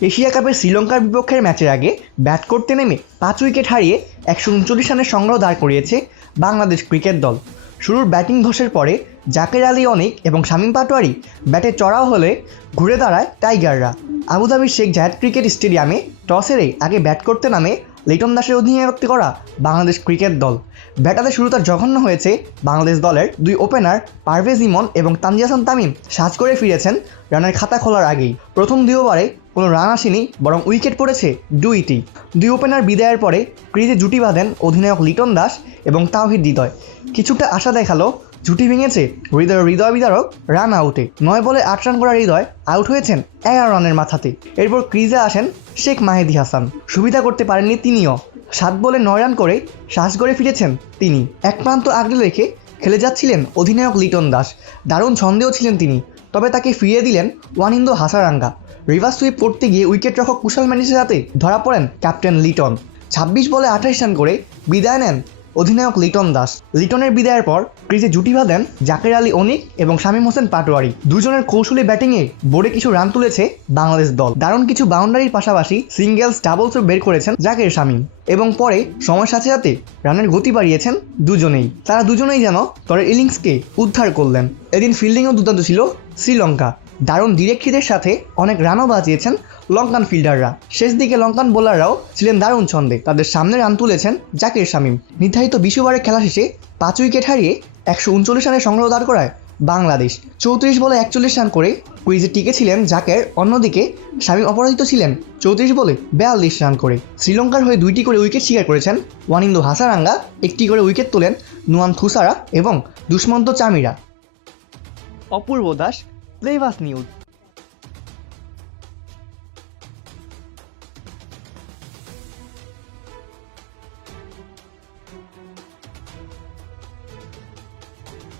Asia কাপের শ্রীলঙ্কার বিপক্ষের ম্যাচের আগে ব্যাট করতে নেমে 5 উইকেট হারিয়ে 139 রানের সংগ্রহ দাঁড় করিয়েছে বাংলাদেশ ক্রিকেট দল। শুরুর ব্যাটিং ধসের পরে জাকের আলী অনিক এবং শামীম পাটোয়ারি ব্যাটে চড়াও হলে ঘুরে দাঁড়ায় টাইগাররা। আবুধাবির শেখ জায়েদ ক্রিকেট স্টেডিয়ামে টস হেরে আগে ব্যাট করতে নামে লিটন দাসের অধিনায়কত্বে করা বাংলাদেশ ক্রিকেট দল। ব্যাটাতে শুরু তার জঘন্য হয়েছে। বাংলাদেশ দলের দুই ওপেনার পারভেজ ইমন এবং তানজিদ হাসান তামিম সাজ করে ফিরেছেন রানের খাতা খোলার আগেই। প্রথম 2 ওভারে কোনো রান আসেনি, বরং উইকেট পড়েছে 2টি। দুই ওপেনার বিদায়ের পরে ক্রিজে জুটি বাঁধেন অধিনায়ক লিটন দাস এবং তাওহিদ হৃদয়। কিছুটা আশা দেখালো, জুটি ভেঙেছে হৃদয় বিদারক রান আউটে। 9 বলে 8 রান করা হৃদয় আউট হয়েছেন 11 রানের মাথাতে। এরপর ক্রিজে আসেন শেখ মাহেদী হাসান। সুবিধা করতে পারেননি তিনিও। 7 বলে 9 রান করে শ্বাস গড়ে ফিরেছেন তিনি। এক প্রান্ত আগলে রেখে খেলে যাচ্ছিলেন অধিনায়ক লিটন দাস। দারুণ ছন্দেও ছিলেন তিনি, তবে তাকে ফিরিয়ে দিলেন ওয়ানিন্দো হাসারাঙ্গা। রিভার্স সুইপ করতে গিয়ে উইকেট রক্ষক কুশল ম্যানিসের হাতে ধরা পড়েন ক্যাপ্টেন লিটন। 26 বলে 28 রান করে বিদায় নেন অধিনায়ক লিটন দাস। লিটনের বিদায়ের পর ক্রিজে জুটি বাঁধেন জাকের আলী অনিক এবং শামীম হোসেন পাটোয়ারি। দুজনের কৌশলী ব্যাটিংয়ে বোর্ডে কিছু রান তুলেছে বাংলাদেশ দল। দারুণ কিছু বাউন্ডারির পাশাপাশি সিঙ্গেলস ডাবলসও বের করেছেন জাকের শামীম, এবং পরে সময়ের সাথে সাথে রানের গতি বাড়িয়েছেন দুজনেই। তারা দুজনেই যেন দলের ইনিংসকে উদ্ধার করলেন। এদিন ফিল্ডিংও দুর্দান্ত ছিল শ্রীলঙ্কা। দারুণ ডিরেক্ট হিটের সাথে অনেক রানও বাজিয়েছেন লঙ্কান ফিল্ডাররা। শেষ দিকে লঙ্কান বোলাররাও ছিলেন দারুণ ছন্দে। তাদের সামনে রান তুলেছেন জাকের শামীম। নির্ধারিত 20 ওভারের খেলা শেষে 5 উইকেট হারিয়ে 139 রানের সংগ্রহ দাঁড় করায় বাংলাদেশ। 34 বলে 41 রান করে ক্রিজে টিকেছিলেন জাকের। অন্যদিকে শামীম অপরাজিত ছিলেন 34 বলে 42 রান করে। শ্রীলঙ্কার হয়ে 2টি করে উইকেট শিকার করেছেন ওয়ানিন্দো হাসারাঙ্গা। 1টি করে উইকেট তোলেন নুয়ান থুসারা এবং দুষ্মন্ত চামিরা। অপূর্ব দাস, প্লেভাস নিউজ।